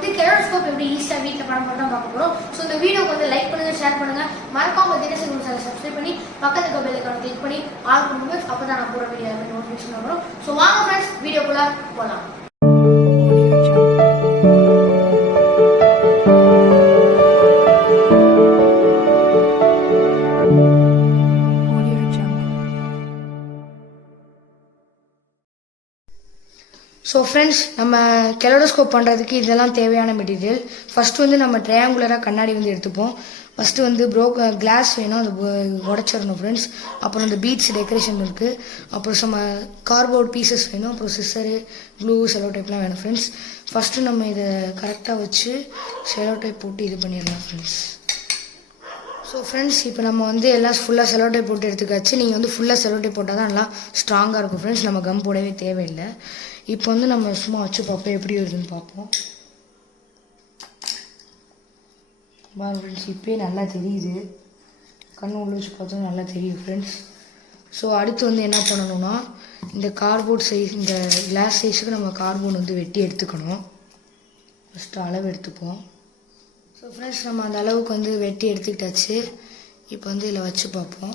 வந்து கெலோடோஸ்கோப் எப்படி ஈஸியாக வீட்டில் படம் போட்டு தான் பார்க்க போகிறோம். ஸோ இந்த வீடியோக்கு வந்து லைக் பண்ணுங்கள், ஷேர் பண்ணுங்கள், மறக்காம தினேஷ் எக்ஸ்பெரிமெண்ட்ஸ் சப்ஸ்கிரைப் பண்ணி பக்கத்துக்கு பெல் ஐகானை கிளிக் பண்ணி ஆல் பண்ணுங்க. அப்போ தான் நான் போகிற வீடியோ நோட்டிஃபிகேஷன் வரும். ஸோ வாங்க ஃப்ரெண்ட்ஸ் வீடியோக்குள்ளே போகலாம். ஸோ ஃப்ரெண்ட்ஸ், நம்ம கெலோடோஸ்கோப் பண்ணுறதுக்கு இதெல்லாம் தேவையான மெட்டீரியல். ஃபஸ்ட்டு வந்து நம்ம ட்ரையாங்குலராக கண்ணாடி வந்து எடுத்துப்போம். ஃபஸ்ட்டு வந்து கிளாஸ் வேணும், அது உடச்சிடணும் ஃப்ரெண்ட்ஸ். அப்புறம் இந்த பீட்ஸ் டெக்கரேஷன் இருக்குது. அப்புறம் நம்ம கார்ட்போர்ட் பீசஸ் வேணும். அப்புறம் சிஸ்ஸரு, க்ளூ, செலோ டைப்லாம் வேணும் ஃப்ரெண்ட்ஸ். ஃபஸ்ட்டு நம்ம இதை கரெக்டாக வச்சு செலோ டைப் போட்டு இது பண்ணிடலாம் ஃப்ரெண்ட்ஸ். ஸோ ஃப்ரெண்ட்ஸ், இப்போ நம்ம வந்து எல்லாம் ஃபுல்லாக செலோ டைப் போட்டு எடுத்துக்காச்சு. நீங்கள் வந்து ஃபுல்லாக செலோ டைப் போட்டால் தான் நல்லா ஸ்ட்ராங்காக இருக்கும் ஃப்ரெண்ட்ஸ். நம்ம கம் போடவே தேவையில்லை. இப்போ வந்து நம்ம சும்மா வச்சு பார்ப்போம் எப்படி வருதுன்னு பார்ப்போம். ஃப்ரெண்ட்ஸ், இப்போயே நல்லா தெரியுது. கண் உள்ள வச்சு பார்த்தோம் நல்லா தெரியுது ஃப்ரெண்ட்ஸ். ஸோ அடுத்து வந்து என்ன பண்ணணும்னா, இந்த கார்ட்போர்ட் சைஸ், இந்த கிளாஸ் சைஸுக்கு நம்ம கார்ட்போர்ட் வந்து வெட்டி எடுத்துக்கணும். ஃபஸ்ட்டு அளவு எடுத்துப்போம். ஸோ ஃப்ரெண்ட்ஸ், நம்ம அந்த அளவுக்கு வந்து வெட்டி எடுத்துக்கிட்டாச்சு. இப்போ வந்து இதில் வச்சு பார்ப்போம்.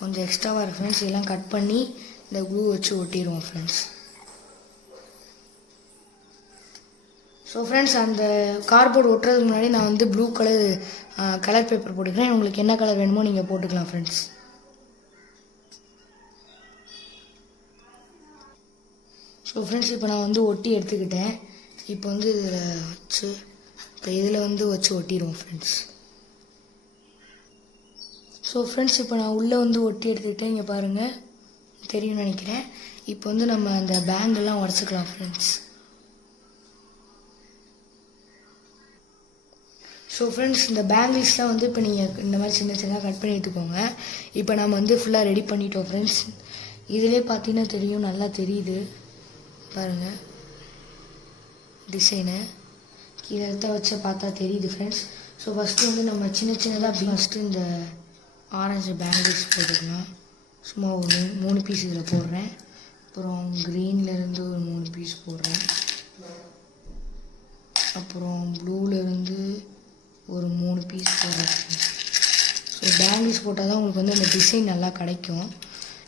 கொஞ்சம் எக்ஸ்ட்ராவாக இருக்குது ஃப்ரெண்ட்ஸ். இதெல்லாம் கட் பண்ணி இந்த க்ளூ வச்சு ஒட்டிடுவோம் ஃப்ரெண்ட்ஸ். ஸோ ஃப்ரெண்ட்ஸ், அந்த கார்ட்போர்டு ஒட்டுறதுக்கு முன்னாடி நான் வந்து ப்ளூ கலர் பேப்பர் போட்டுக்கிறேன். உங்களுக்கு என்ன கலர் வேணுமோ நீங்கள் போட்டுக்கலாம் ஃப்ரெண்ட்ஸ். ஸோ ஃப்ரெண்ட்ஸ், இப்போ நான் வந்து ஒட்டி எடுத்துக்கிட்டேன். இப்போ வந்து இதில் வச்சு இப்போ இதில் வந்து வச்சு ஒட்டிடுவோம் ஃப்ரெண்ட்ஸ். ஸோ ஃப்ரெண்ட்ஸ், இப்போ நான் உள்ளே வந்து ஒட்டி எடுத்துக்கிட்டேன். இங்கே பாருங்கள், தெரியும்னு நினைக்கிறேன். இப்போ வந்து நம்ம அந்த பேங்கெல்லாம் உடச்சிக்கலாம் ஃப்ரெண்ட்ஸ். ஸோ ஃப்ரெண்ட்ஸ், இந்த பேங்கிள்ஸ்லாம் வந்து இப்போ நீங்கள் இந்த மாதிரி சின்ன சின்னதாக கட் பண்ணி எடுத்துக்கோங்க. இப்போ நம்ம வந்து ஃபுல்லாக ரெடி பண்ணிட்டோம் ஃப்ரெண்ட்ஸ். இதிலே பார்த்தீங்கன்னா தெரியும், நல்லா தெரியுது பாருங்கள் டிசைனு. கீழே எடுத்த வச்சு பார்த்தா தெரியுது ஃப்ரெண்ட்ஸ். ஸோ ஃபஸ்ட்டு வந்து நம்ம சின்ன சின்னதாக ஃபஸ்ட்டு இந்த ஆரஞ்சு பேங்கிள்ஸ் போட்டுக்கலாம். சும்மா ஒரு 3 பீஸ் இதில் போடுறேன். அப்புறம் க்ரீன்லேருந்து ஒரு 3 பீஸ் போடுறேன். அப்புறம் ப்ளூலேருந்து ஒரு 3 பீஸ் போடுறேன். ஸோ பேங்கிள்ஸ் போட்டால் தான் உங்களுக்கு வந்து அந்த டிசைன் நல்லா கிடைக்கும்.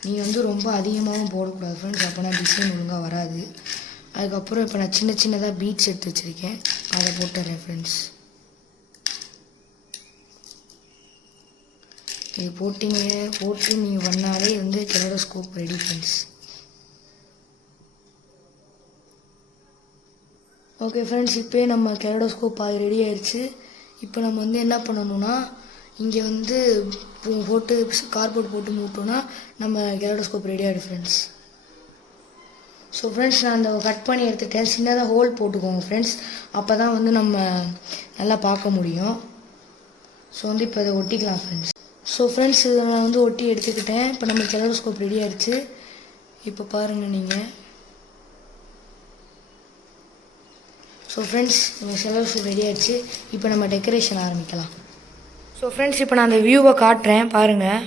நீங்கள் வந்து ரொம்ப அதிகமாகவும் போடக்கூடாது ஃப்ரெண்ட்ஸ், அப்போனா டிசைன் ஒழுங்காக வராது. அதுக்கப்புறம் இப்போ நான் சின்ன சின்னதாக பீட்ஸ் எடுத்து வச்சுருக்கேன், அதை போட்டுறேன் ஃப்ரெண்ட்ஸ். இது போட்டு நீங்கள் பண்ணாலே வந்து கெலோடோஸ்கோப் ரெடி ஃப்ரெண்ட்ஸ். ஓகே ஃப்ரெண்ட்ஸ், இப்போயே நம்ம கெலோடோஸ்கோப் அது ரெடி ஆயிடுச்சு. இப்போ நம்ம வந்து என்ன பண்ணணும்னா, இங்கே வந்து போட்டு கார்ட்போர்ட் போட்டு மூட்டோன்னா நம்ம கெலோடோஸ்கோப் ரெடி ஆகிடும் ஃப்ரெண்ட்ஸ். ஸோ ஃப்ரெண்ட்ஸ், நான் அந்த கட் பண்ணி எடுத்துட்டேன். சின்னதாக ஹோல் போட்டுக்கோங்க ஃப்ரெண்ட்ஸ், அப்போ தான் வந்து நம்ம நல்லா பார்க்க முடியும். ஸோ வந்து இப்போ அதை ஒட்டிக்கலாம் ஃப்ரெண்ட்ஸ். ஸோ ஃப்ரெண்ட்ஸ், இதை நான் வந்து ஒட்டி எடுத்துக்கிட்டேன். இப்போ நம்ம கெலோடோஸ்கோப் ரெடி ஆகிடுச்சு. இப்போ பாருங்கள் நீங்கள். ஸோ ஃப்ரெண்ட்ஸ், நம்ம கெலோடோஸ்கோப் ரெடி ஆகிடுச்சு. இப்போ நம்ம டெக்கரேஷன் ஆரம்பிக்கலாம். ஸோ ஃப்ரெண்ட்ஸ், இப்போ நான் அந்த வியூவை காட்டுறேன் பாருங்கள்.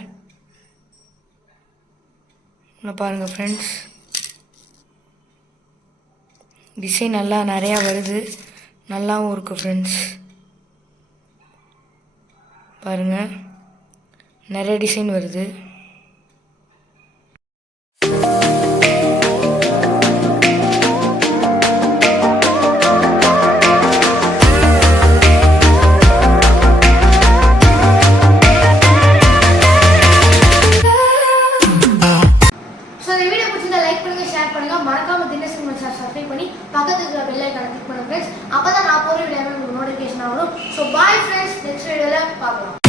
பாருங்கள் ஃப்ரெண்ட்ஸ், டிசைன் நல்லா நிறையா வருது, நல்லாவும் இருக்குது ஃப்ரெண்ட்ஸ். பாருங்கள், நிறைய டிசைன் வருது. மறக்காம தினேஷ் எக்ஸ்பெரிமெண்ட்ஸ் சப்ஸ்கிரைப் பண்ணி பக்கத்துக்கு பெல் ஐகானை கிளிக் பண்ணுங்க ஃப்ரெண்ட்ஸ். அப்பதான் நான் போற வீடியோல உங்களுக்கு நோட்டிஃபிகேஷன் வரும். ஸோ பாய் ஃப்ரெண்ட்ஸ், நெக்ஸ்ட் வீடியோல பார்க்கலாம்.